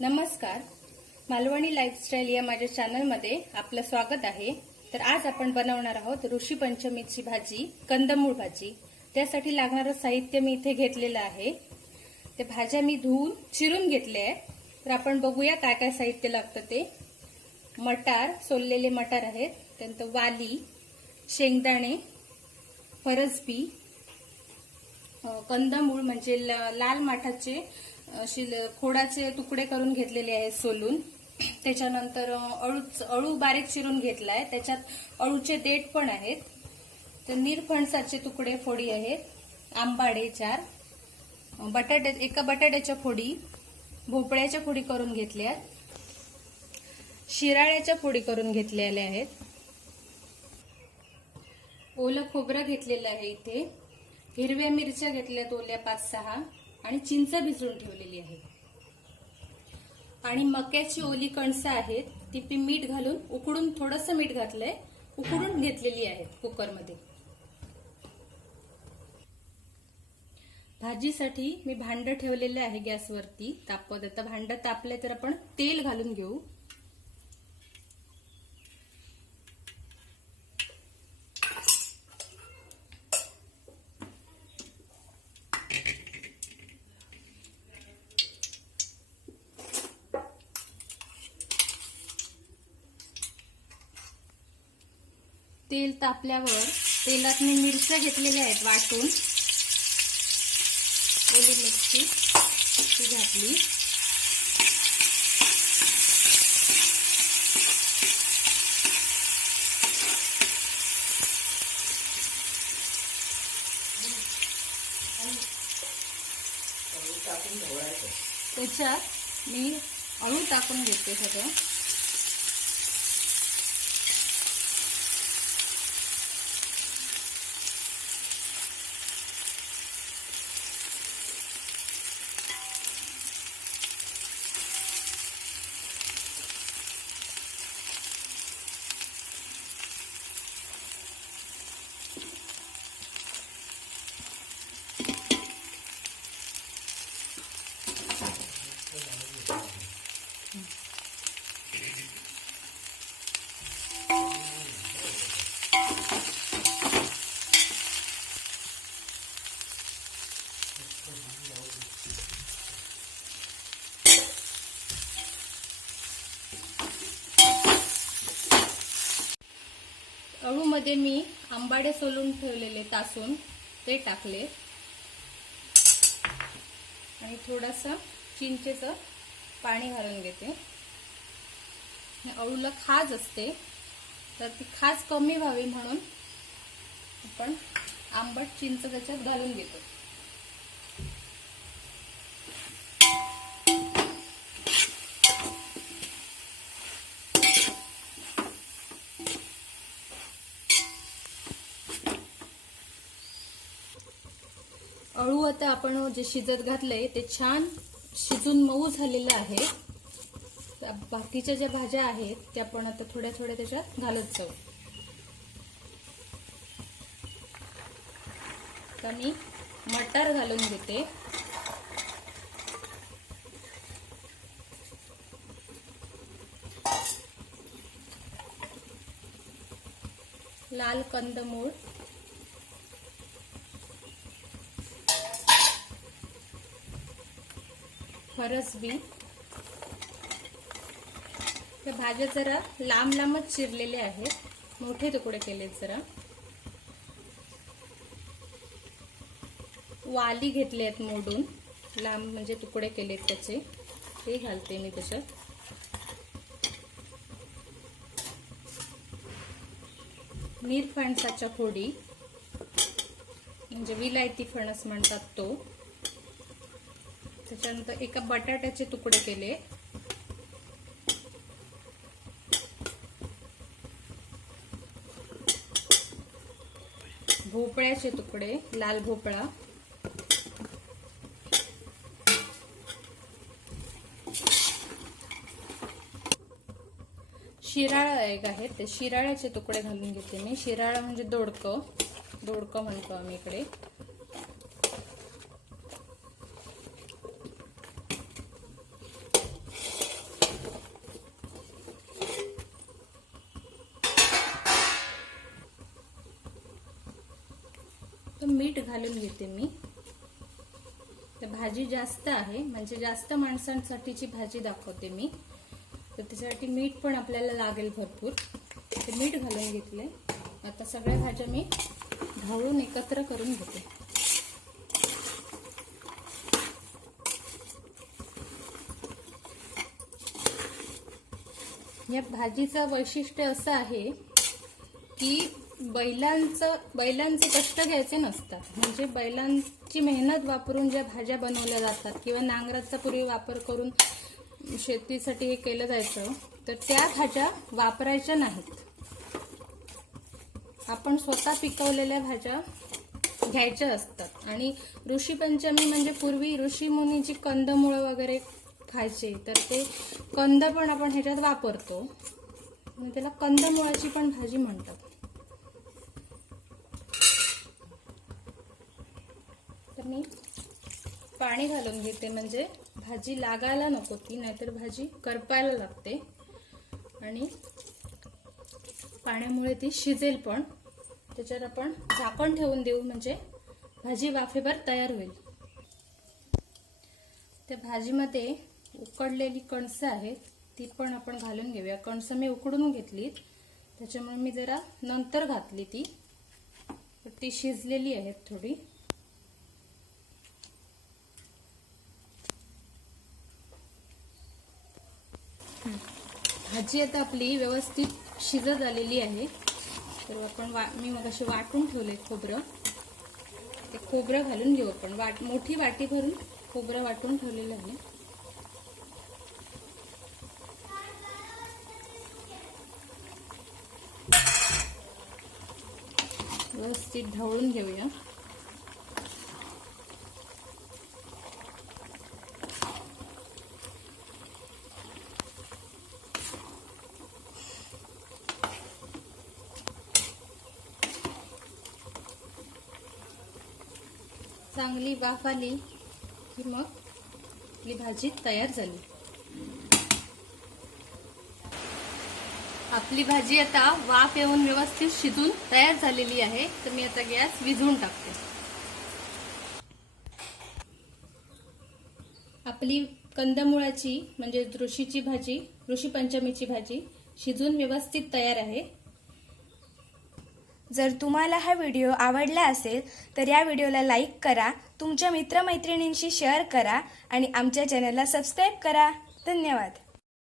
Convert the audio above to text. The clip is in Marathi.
नमस्कार, मालवणी लाईफस्टाईल या माझ्या चॅनलमध्ये आपलं स्वागत आहे। तर आज आपण बनवणार आहोत ऋषी पंचमीची भाजी, कंदमूळ भाजी। त्यासाठी लागणारं साहित्य मी इथे घेतलेलं आहे। ते भाज्या मी धुवून चिरून घेतले आहेत। तर आपण बघूया काय काय साहित्य लागतं ते। मटार, सोललेले मटार आहेत, त्यानंतर वाली, शेंगदाणे, फरसबी, कंदमूळ म्हणजे लाल माठाचे खोडाचे तुकडे करून घेतलेले आहेत सोलून। त्याच्यानंतर अळू बारीक चिरून घेतलाय, त्याच्यात अळूचे देठ पण आहेत। तर निरफणसाचे तुकडे फोडी आहेत, आंबाडे 4, एका बटाट्याच्या फोडी, भोपळ्याच्या फोडी करून घेतल्या, शिराळ्याच्या फोडी करून घेतलेल्या आहेत। ओलं खोबरं घेतलेलं आहे इथे, हिरव्या मिरच्या घेतल्यात ओल्या 5-6 आणि चिंच भिजवून ठेवलेली आहे। आणि मक्याची ओली कणसं आहेत, ती मीठ घालून उकडून थोडंसं मीठ घातलंय, उकडून घेतलेली आहेत कुकरमध्ये। भाजीसाठी मी भांड ठेवलेलं आहे गॅसवरती तापत। आता भांड तापले तर आपण तेल घालून घेऊ। तेल तापल्यावर तेलात मी मिरच्या घेतलेल्या आहेत वाटून, ओली मिरची ती घातली। त्याच्यात मी अळू टाकून घेते सगळं। अळूमध्ये मी आंबाडे सोलून ठेवलेले तासून ते टाकले आणि थोडंसं चिंचेचं पाणी घालून घेते। अळूला खाज असते, तर ती खाज कमी व्हावी म्हणून आपण आंबट चिंच त्याच्यात घालून घेतो। अळू आता आपण जे शिजत घातलंय ते छान शिजून मऊ झालेलं आहे। बाकीच्या ज्या भाज्या आहेत त्या आपण आता थोड्या थोड्या त्याच्यात घालत जाऊ। आता मी मटार घालून घेते, लाल कंदमूळ, फरसबी, त्या भाज्या जरा लांब लांबच चिरलेले आहेत, मोठे तुकडे केलेत जरा। वाली घेतले आहेत मोडून, लांब म्हणजे तुकडे केलेत त्याचे, ते घालते मी त्याच्यात। निरफणसाच्या फोडी म्हणजे विलायती फणस म्हणतात तो, त्याच्यानंतर एका बटाट्याचे तुकडे केले, भोपळ्याचे तुकडे, लाल भोपळा, शिराळा एक आहे, ते शिराळ्याचे तुकडे घालून घेते मी। शिराळा म्हणजे दोडकं म्हणतो आम्ही इकडे। थोडंसं मीठ घालून घेते मी। तर भाजी जास्त आहे, म्हणजे जास्त माणसांसाठीची भाजी दाखवते मी, तर त्याच्यासाठी मीठ पण आपल्याला लागेल भरपूर। तर मीठ घालून घेतले। आता सगळ्या भाज्या मी ढवळून एकत्र करून घेते। या भाजीचं वैशिष्ट्य असं आहे की बैलांचे कष्ट घ्यायचे नसतात, म्हणजे बैलांची मेहनत वापरून ज्या भाज्या बनवल्या जातात किंवा नांगराचा पूर्वी वापर करून शेतीसाठी हे केलं जायचं, तर त्या भाज्या वापरायच्या नाहीत। आपण स्वतः पिकवलेल्या भाज्या घ्यायच्या असतात। आणि ऋषी पंचमी म्हणजे पूर्वी ऋषी मुनीची कंदमुळं वगैरे खायचे, तर ते कंद पण आपण ह्याच्यात वापरतो, त्याला कंदमुळाची पण भाजी म्हणतात। तर मी पाणी घालून घेते, म्हणजे भाजी लागायला नको ती, नाहीतर भाजी करपायला लागते आणि पाण्यामुळे ती शिजेल पण। त्याच्यावर आपण झाकण ठेवून देऊ, म्हणजे भाजी वाफेवर तयार होईल। त्या भाजीमध्ये उकडलेली कणसं आहेत, ती पण आपण घालून घेऊया। कणसं मी उकडून घेतली, त्याच्यामुळे मी जरा नंतर घातली ती, तर ती शिजलेली आहेत थोडी। भाजी आता आपली व्यवस्थित शिजत आलेली आहे। तर आपण मी मगाशी वाटून ठेवले खोबरं, ते खोबरं घालून घेऊ आपण। मोठी वाटी भरून खोबरं वाटून ठेवलेलं आहे। व्यवस्थित ढवळून घेऊया। चांगली वाफ आली की मग आपली भाजी तयार झाली। आपली भाजी आता वाफ येऊन व्यवस्थित शिजून तयार झालेली आहे। तर मी आता गॅस विझवून टाकते। आपली कंदमुळाची म्हणजे ऋषीची भाजी, ऋषी पंचमीची भाजी शिजून व्यवस्थित तयार आहे। जर तुम्हाला हा व्हिडिओ आवडला असेल तर या व्हिडिओला लाईक करा, तुमच्या मित्रमैत्रिणींशी शेअर करा आणि आमच्या चॅनलला सबस्क्राईब करा। धन्यवाद।